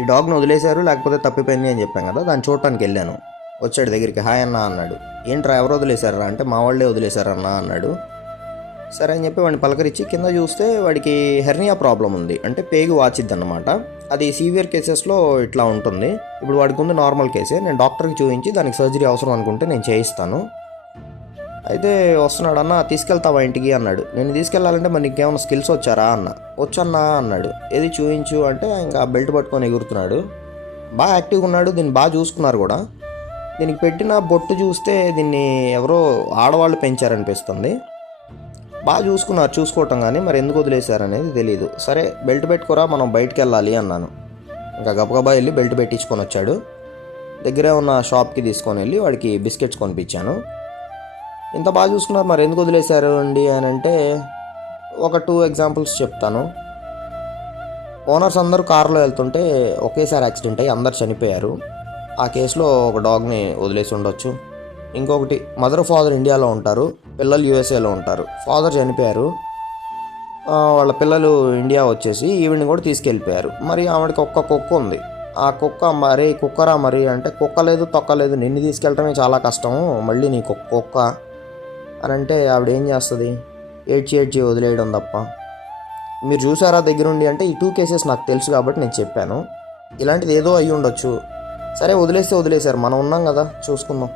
ఈ డాగ్ను వదిలేశారు లేకపోతే తప్పిపోయింది అని చెప్పాం కదా దాన్ని చూడటానికి వెళ్ళాను. వచ్చాడు దగ్గరికి హాయ్ అన్న అన్నాడు. ఏంట్రా ఎవరు వదిలేశారా అంటే మా వాళ్ళే వదిలేశారన్నా అన్నాడు. సరే అని చెప్పి వాడిని పలకరించి కింద చూస్తే వాడికి హెర్నియా ప్రాబ్లం ఉంది. అంటే పేగు వాచిద్ది అనమాట అది సీవియర్ కేసెస్లో ఇట్లా ఉంటుంది. ఇప్పుడు వాడికి ఉంది నార్మల్ కేసే. నేను డాక్టర్కి చూపించి దానికి సర్జరీ అవసరం అనుకుంటే నేను చేయిస్తాను. అయితే వస్తున్నాడు అన్న తీసుకెళ్తావా ఇంటికి? అన్నాడు. నేను తీసుకెళ్ళాలంటే మరి నీకేమైనా స్కిల్స్ వచ్చారా? అన్న. వచ్చన్నా అన్నాడు. ఏది చూపించు అంటే ఇంకా బెల్ట్ పట్టుకొని ఎగురుతున్నాడు. బాగా యాక్టివ్గా ఉన్నాడు దీన్ని బాగా చూసుకున్నారు కూడా. దీనికి పెట్టిన బొట్టు చూస్తే దీన్ని ఎవరో ఆడవాళ్ళు పెంచారనిపిస్తుంది. బాగా చూసుకున్నారు చూసుకోవటం కానీ మరి ఎందుకు వదిలేశారనేది తెలియదు సరే బెల్ట్ పెట్టుకోరా మనం బయటకు వెళ్ళాలి అన్నాను. ఇంకా గబగబా వెళ్ళి బెల్ట్ పెట్టించుకొని వచ్చాడు. దగ్గరే ఉన్న షాప్కి తీసుకొని వెళ్ళి వాడికి బిస్కెట్స్ కొనిపించాను. ఇంత బాగా చూసుకున్నారు మరి ఎందుకు వదిలేశారు అండి అని అంటే ఒక టూ ఎగ్జాంపుల్స్ చెప్తాను. ఓనర్స్ అందరూ కారులో వెళ్తుంటే ఒకేసారి యాక్సిడెంట్ అయ్యి అందరు చనిపోయారు. ఆ కేసులో ఒక డాగ్ని వదిలేసి ఉండొచ్చు. ఇంకొకటి మదర్ ఫాదర్ ఇండియాలో ఉంటారు పిల్లలు యూఎస్ఏలో ఉంటారు. ఫాదర్ చనిపోయారు. వాళ్ళ పిల్లలు ఇండియా వచ్చేసి ఈవినింగ్ కూడా తీసుకెళ్ళిపోయారు. మరి ఆవిడకి ఒక్క కుక్క ఉంది. ఆ కుక్క మరి కుక్కరా మరి అంటే కుక్క లేదు తొక్క లేదు నిన్ను తీసుకెళ్ళటమే చాలా కష్టము మళ్ళీ నీకు కుక్క అని అంటే ఆవిడ ఏం చేస్తుంది? ఏడ్చి ఏడ్చి వదిలేయడం తప్ప. మీరు చూసారా దగ్గరుండి అంటే ఈ టూ కేసెస్ నాకు తెలుసు కాబట్టి నేను చెప్పాను. ఇలాంటిది ఏదో అయ్యి ఉండొచ్చు సరే వదిలేస్తే వదిలేశారు. మనం ఉన్నాం కదా చూసుకుందాం.